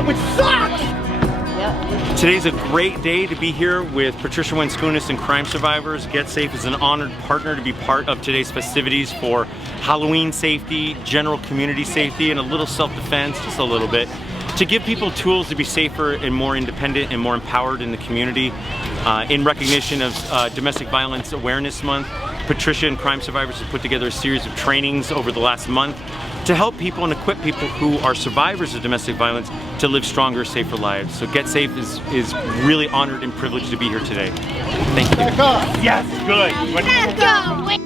Yeah, which sucks! Today's a great day to be here with Patricia Wenskunis and crime survivors. Get Safe is an honored partner to be part of today's festivities for Halloween safety, general community safety, and a little self-defense, just a little bit, to give people tools to be safer and more independent and more empowered in the community. In recognition of Domestic Violence Awareness Month, Patricia and crime survivors have put together a series of trainings over the last month to help people and equip people who are survivors of domestic violence to live stronger, safer lives. So Get Safe is really honored and privileged to be here today. Thank you. Yes, good. Let's go!